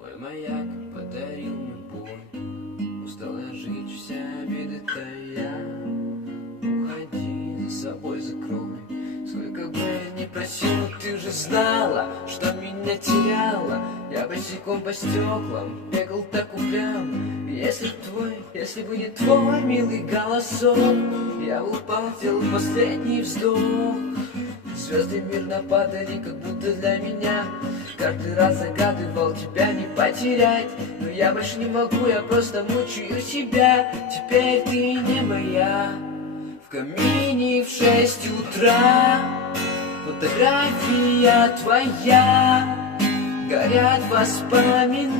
Твой маяк подарил мне боль, устала жить, все обиды тая. Уходи, за собой закрой. Сколько бы я ни просил, но ты же знала, что меня теряла. Я босиком по стеклам бегал так упрям. Если бы не твой милый голосок, я бы упал, сделал последний вздох. Звезды мирно падали, как будто для меня. Каждый раз загадывал тебя не потерять. Но я больше не могу, я просто мучаю себя. Теперь ты не моя. В камине в 6 утра фотография твоя. Горят воспоминания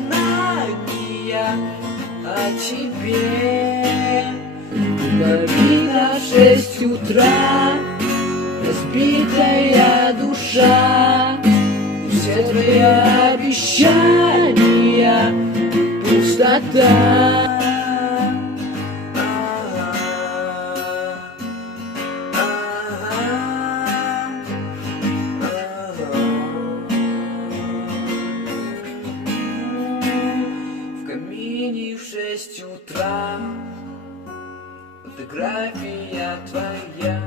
о тебе. Марина, в 6 утра разбитая душа. Все твои обещания пустота. В камине в 6 утра фотография твоя.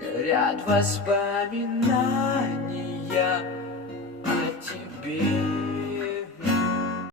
Горят воспоминания о тебе.